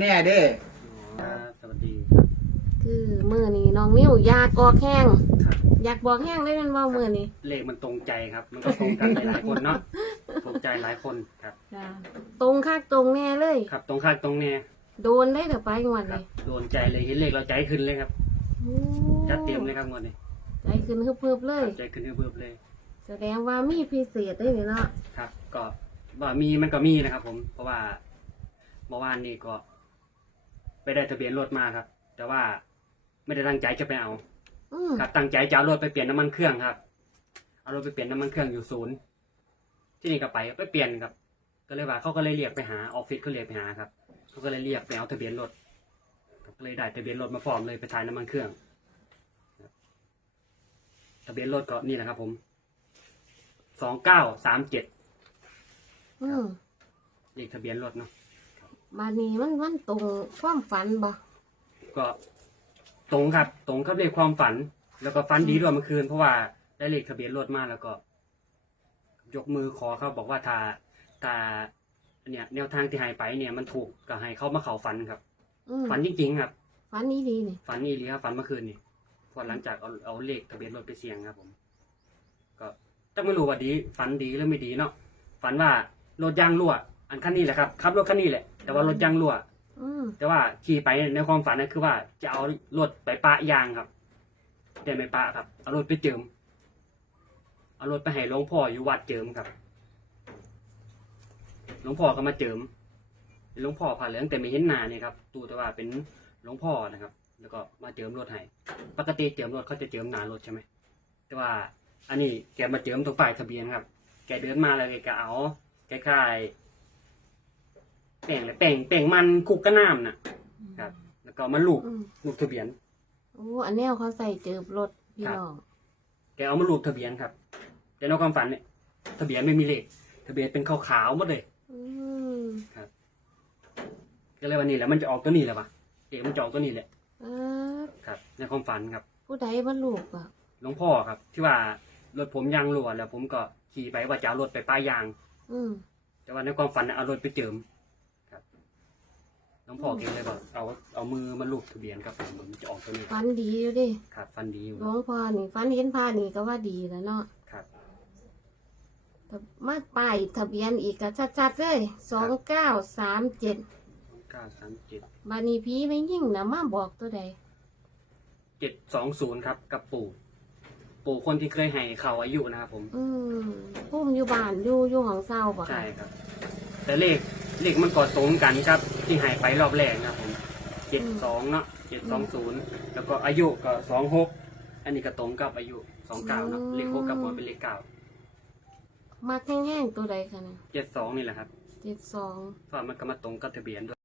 แน่เด้อครับสวัสดีคือมือนี้น้องนิ้วอยากกอกแห้งครับอยากบอกแห้งได้เป็นว่ามือนี้เลขมันตรงใจครับ มันก็ตรงกันหลายๆคนเนาะตรงใจหลายคนครับ จ้ะตรงคักตรงแน่เลย ครับตรงข้างตรงแน่โดนได้เถอะไปงวดครับนี้โดนใจเลยเห็นเลขเราใจขึ้นเลยครับโอ้จัดเต็มเลยครับงวดนี้ใจขึ้นฮึบๆเลคยรับใจขึ้นเพิ่มๆเลยแสดงว่ามีพิเศษได้เลยเนาะครับ ก็ว่ามีมันก็มีนะครับ ผม เพราะว่าเมื่อวานนี้ก็ ไปได้ทะเบียนรถมาครับ แต่ว่าไม่ได้ตั้งใจจะไปเอา อืมครับตั้งใจจะเอารถไปเปลี่ยนน้ำมันเครื่องครับ เอารถไปเปลี่ยนน้ำมันเครื่องอยู่ศูนย์ที่นี่ก็ไปไปเปลี่ยนครับ ก็เลยว่าเขาก็เลยเรียกไปหาออฟฟิศเขาเรียกไปหาครับเขาก็เลยเรียกไปเอาทะเบียนรถครับก็เลยได้ทะเบียนรถมาพร้อมเลยไปถ่ายน้ำมันเครื่องครับทะเบียนรถก็นี่แหละครับ ผมสองเก้าสามเจ็ด อืมเลขทะเบียนรถเนาะ บานนี้มันมันตรงความฝันบ่ก็ตรงครับ ตรงกับเลขความฝัน แล้วก็ฝันดีด้วยเมื่อคืน เพราะว่าได้เลขทะเบียนรถมาแล้วก็ ยกมือขอเขาบอกว่าถ้าถ้าเนี่ยแนวทางที่ใหายไปเนี่ยมันถูกก็ให้เขามาเขาฝันครับ อืมฝันจริงๆครับ ฝันนี้ดีนี่ฝันนี่เลยครับฝันเมื่อคืนนี่พอหลังจากเอาเอาเลขทะเบียนรถไปเสี่ยงครับ ผม ก็ต้องไม่รู้ว่าดี ฝันดีหรือไม่ดีเนาะฝันว่ารถยางรั่ว อันคันนี้แหละครับขับรถคันนี้แหละ แต่ว่ารถยางรั่ว อืมแต่ว่าขี่ไปในความฝันนั่นคือว่าจะเอารถไปปะยางครับแต่ไม่ปะครับ เอารถไปเจิม เอารถไปให้หลวงพ่ออยู่วัดเจิมครับ หลวงพ่อก็มาเจิม หลวงพ่อผ่าเหลืองแต่ไม่เห็นหน้าเนี่ยครับตูแต่ว่าเป็นหลวงพ่อนะครับ แล้วก็มาเจิมรถให้ ปกติเจิมรถเขาจะเจิมหน้ารถใช่ไหม แต่ว่า อันนี้แกมาเจิมตรงป้ายทะเบียนครับ แกเดินมาแล้วแกก็เอาคล้ายๆ แป้งเลยแป้งแป้งมันคลุกกระน้ำน่ะ ครับ แล้วก็มาลูกอืมลูกทะเบียน โอ้อันแนวเขาใส่เจิบรถพี่ครับน้องแกเอามาลูกทะเบียนครับ แต่ในความฝันเนี่ยทะเบียนไม่มีเลขทะเบียนเป็นขาวๆหมดเลย อืมก็เลยวันนี้แหละมันจะออกตัวนี้แหละปะเอกมันจะออกตัวนี้แหละเออครับ ในความฝันครับ ผู้ใดบรรลุอะหลวงพ่อครับ ที่ว่ารถผมยางรั่วแล้วผมก็ขี่ไปว่าจะเอารถไปป้ายยาง อืมแต่ว่าในความฝันน่ะเอารถไปเจิมครับ หลวงพ่อเก่งเลยบอกเอาเอามือมาลูบทะเบียนครับผมมันจะออกตัวนี้ฝันดีอยู่เดิครับฟันดีอยู่หลวงพ่อนี่ฝันเห็นพานี่ก็ว่าดีแล้วเนาะครับแต่มาป้ายทะเบียนอีกก็ชัดๆเลยสองเก้าสามเจ็ดเก้าสามเจ็ดบานีพีไม่ยิ่งนะมาบอกตัวใดเจ็ดสองศูนย์ครับกับปู่ปู่คนที่เคยให้เขาอายุนะครับผม อืมพุ่มอยู่บ้านอยู่อยู่ของเศร้าปะใช่ค่ะครับ แต่เลข เลขมันก็ตรงกันครับ ที่หายไปรอบแรกนะครับผมเจ็ดสองเนาะเจ็ดสองศูนย์แล้วก็อายุก็สองหกอันนี้ก็ตรงกับอายุสองเก้าเนาะเลขหกกับหัวเป็นเลขเก้ามักแห้งๆตัวใดคะเนี่ยเจ็ดสองนี่แหละครับเจ็ดสองเพราะมันก็มาตรงกับทะเบียนด้วย